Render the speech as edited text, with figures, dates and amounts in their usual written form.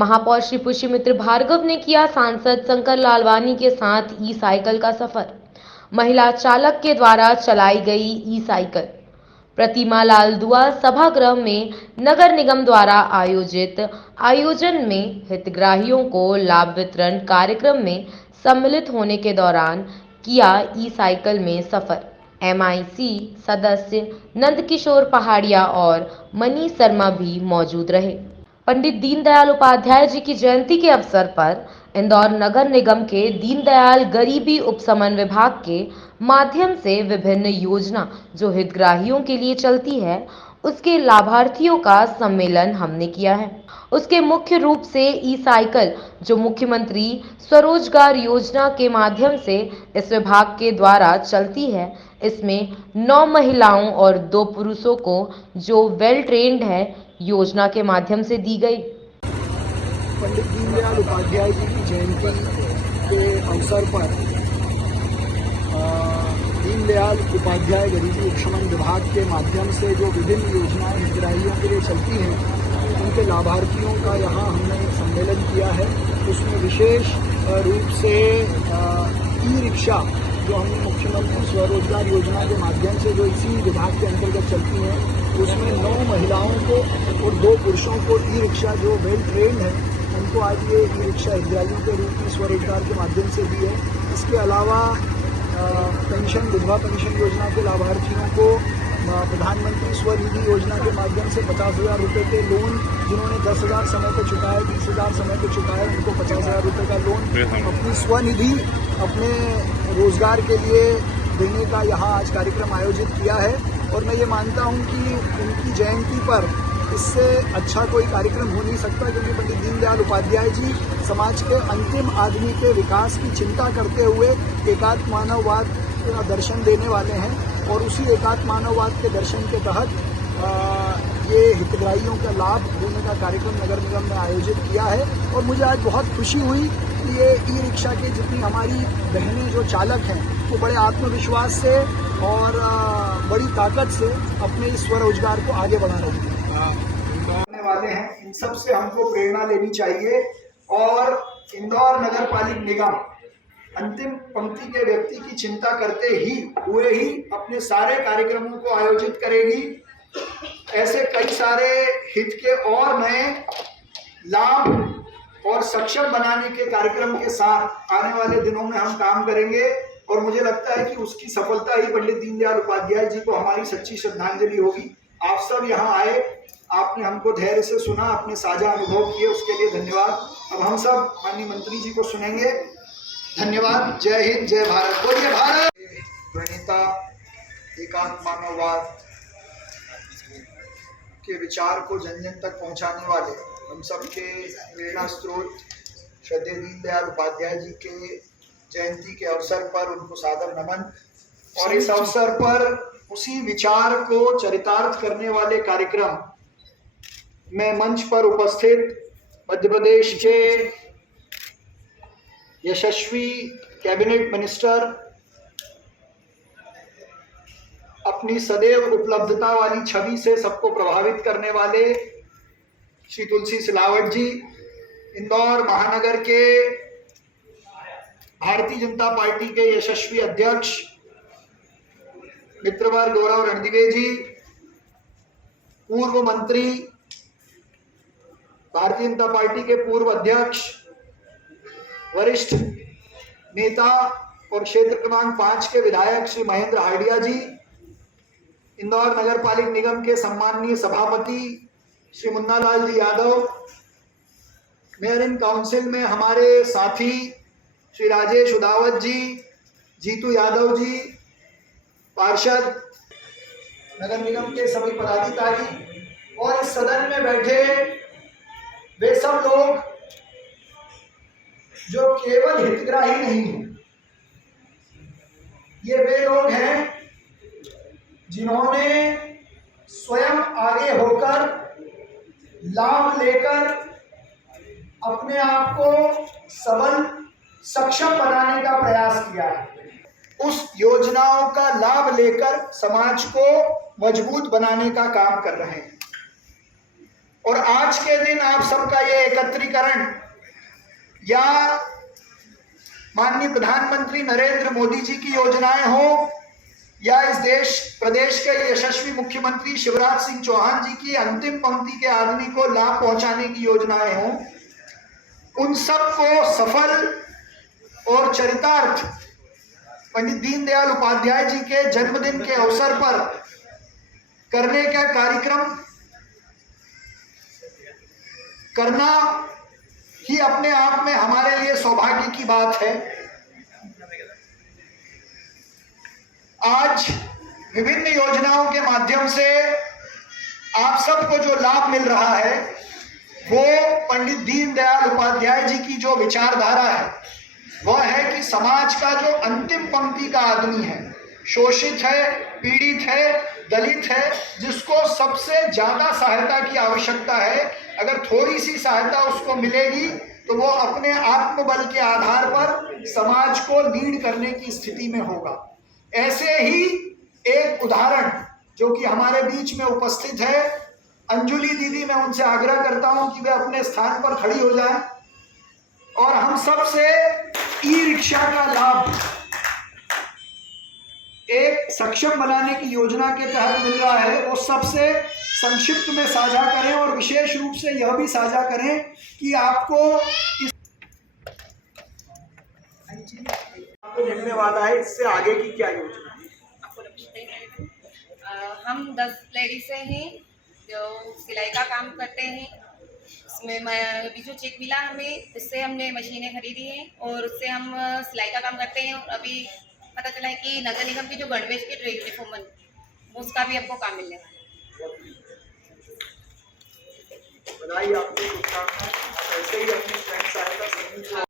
महापौर श्री पुष्यमित्र भार्गव ने किया सांसद शंकर लालवानी के साथ ई साइकिल का सफर। महिला चालक के द्वारा चलाई गई ई साइकिल प्रतिमा लाल दुआ सभागृह में नगर निगम द्वारा आयोजित आयोजन में हितग्राहियों को लाभ वितरण कार्यक्रम में सम्मिलित होने के दौरान किया ई साइकिल में सफर। एमआईसी सदस्य नंदकिशोर पहाड़िया और मनीष शर्मा भी मौजूद रहे। पंडित दीनदयाल उपाध्याय जी की जयंती के अवसर पर इंदौर नगर निगम के दीनदयाल गरीबी उपशमन विभाग के माध्यम से विभिन्न योजना जो हितग्राहियों के लिए चलती है उसके लाभार्थियों का सम्मेलन हमने किया है। उसके मुख्य रूप से ई साइकिल जो मुख्यमंत्री स्वरोजगार योजना के माध्यम से इस विभाग के द्वारा चलती है, इसमें 9 महिलाओं और 2 पुरुषों को जो वेल ट्रेंड है योजना के माध्यम से दी गई। पंडित दीनदयाल उपाध्याय जी की जयंती के अवसर पर दीनदयाल उपाध्याय गरीबी उपशमन विभाग के माध्यम से जो विभिन्न योजनाएं हितग्राहियों के लिए चलती हैं उनके लाभार्थियों का यहाँ हमने सम्मेलन किया है। उसमें विशेष रूप से ई रिक्शा जो हमने मुख्यमंत्री स्वरोजगार योजना के माध्यम से जो इसी विभाग के अंतर्गत चलती हैं उसमें 9 महिलाओं को और 2 पुरुषों को ई रिक्शा जो वेल ट्रेंड है उनको आज ये ई रिक्शा हितग्राहियों के रूप में स्वरोजगार के माध्यम से दी है। इसके अलावा पेंशन विधवा पेंशन योजना के लाभार्थियों को प्रधानमंत्री स्वनिधि योजना के माध्यम से 50,000 रुपये के लोन, जिन्होंने 10,000 समय पर चुकाए, 20,000 समय पर चुकाए, उनको 50,000 रुपये का लोन अपनी स्वनिधि अपने रोजगार के लिए देने का यहाँ आज कार्यक्रम आयोजित किया है। और मैं ये मानता हूँ कि उनकी जयंती पर इससे अच्छा कोई कार्यक्रम हो नहीं सकता, क्योंकि पंडित दीनदयाल उपाध्याय जी समाज के अंतिम आदमी के विकास की चिंता करते हुए एकात्म मानववाद का दर्शन देने वाले हैं और उसी एकात्म मानववाद के दर्शन के तहत ये हितग्राहियों का लाभ देने का कार्यक्रम नगर निगम ने आयोजित किया है। और मुझे आज बहुत खुशी हुई कि ये ई रिक्शा के जितनी हमारी बहनें जो चालक हैं वो बड़े आत्मविश्वास से और बड़ी ताकत से अपने इस स्वरोजगार को आगे बढ़ा रही हैं वाले हैं। इन सब से हमको प्रेरणा लेनी चाहिए और इंदौर नगर पालिक निगम अंतिम पंक्ति के व्यक्ति की चिंता करते हुए ही अपने सारे कार्यक्रमों को आयोजित करेगी। ऐसे कई सारे हित के और नए लाभ और सक्षम बनाने के कार्यक्रम के साथ आने वाले दिनों में हम काम करेंगे और मुझे लगता है कि उसकी सफलता ही पंडित दीनदयाल उपाध्याय जी को हमारी सच्ची श्रद्धांजलि होगी। आप सब यहाँ आए, आपने हमको धैर्य से सुना, अपने साझा अनुभव किए, उसके लिए धन्यवाद। अब हम सब माननीय मंत्री जी को सुनेंगे। धन्यवाद। जय हिंद, जय भारत। बोलिए भारत। प्रणेता एकात्म मानववाद के विचार को जन जन तक पहुंचाने वाले हम सबके प्रेरणा स्रोत श्रद्धेय दीनदयाल उपाध्याय जी के जयंती के अवसर पर उनको सादर नमन। और इस अवसर पर उसी विचार को चरितार्थ करने वाले कार्यक्रम में मंच पर उपस्थित मध्य प्रदेश के यशस्वी कैबिनेट मिनिस्टर, अपनी सदैव उपलब्धता वाली छवि से सबको प्रभावित करने वाले श्री तुलसी सिलावट जी, इंदौर महानगर के भारतीय जनता पार्टी के यशस्वी अध्यक्ष मित्रवर गौरव रणदिवे जी, पूर्व मंत्री, भारतीय जनता पार्टी के पूर्व अध्यक्ष, वरिष्ठ नेता और क्षेत्र क्रमांक 5 के विधायक श्री महेंद्र हार्डिया जी, इंदौर नगर पालिक निगम के सम्माननीय सभापति श्री मुन्नालाल जी यादव, मेयर इन काउंसिल में हमारे साथी श्री राजेश उदावत जी, जीतू यादव जी, पार्षद, नगर निगम के सभी पदाधिकारी और इस सदन में बैठे वे सब लोग जो केवल हितग्राही नहीं हैं, ये वे लोग हैं जिन्होंने स्वयं आगे होकर लाभ लेकर अपने आप को सबल सक्षम बनाने का प्रयास किया है। उस योजनाओं का लाभ लेकर समाज को मजबूत बनाने का काम कर रहे हैं। और आज के दिन आप सबका ये एकत्रीकरण या माननीय प्रधानमंत्री नरेंद्र मोदी जी की योजनाएं हो या इस प्रदेश के यशस्वी मुख्यमंत्री शिवराज सिंह चौहान जी की अंतिम पंक्ति के आदमी को लाभ पहुंचाने की योजनाएं हो, उन सब को सफल और चरितार्थ पंडित दीनदयाल उपाध्याय जी के जन्मदिन के अवसर पर करने का कार्यक्रम करना ही अपने आप में हमारे लिए सौभाग्य की बात है। आज विभिन्न योजनाओं के माध्यम से आप सबको जो लाभ मिल रहा है वो पंडित दीनदयाल उपाध्याय जी की जो विचारधारा है वह है कि समाज का जो अंतिम पंक्ति का आदमी है, शोषित है, पीड़ित है, दलित है, जिसको सबसे ज्यादा सहायता की आवश्यकता है, अगर थोड़ी सी सहायता उसको मिलेगी तो वो अपने आत्मबल के आधार पर समाज को लीड करने की स्थिति में होगा। ऐसे ही एक उदाहरण जो कि हमारे बीच में उपस्थित है, अंजुली दीदी, मैं उनसे आग्रह करता हूं कि वे अपने स्थान पर खड़ी हो जाएं और हम सब से ई रिक्शा का लाभ एक सक्षम बनाने की योजना के तहत मिल रहा है, वो सबसे संक्षिप्त में साझा करें और विशेष रूप से यह भी साझा करें कि आपको मिलने वाला है, इससे आगे की क्या योजना है? हम 10 लेडीज हैं जो सिलाई का काम करते हैं। उसमें अभी जो चेक मिला हमें, उससे हमने मशीनें खरीदी हैं और उससे हम सिलाई का काम करते हैं। और अभी पता चला है कि नगर निगम की जो गणवेश की ट्रेड यूनिफॉर्म उसका भी हमको काम मिलने वाला है। बधाई आपको, शुभकामनाएं। ऐसे ही अपनी स्वयं सहायता समूह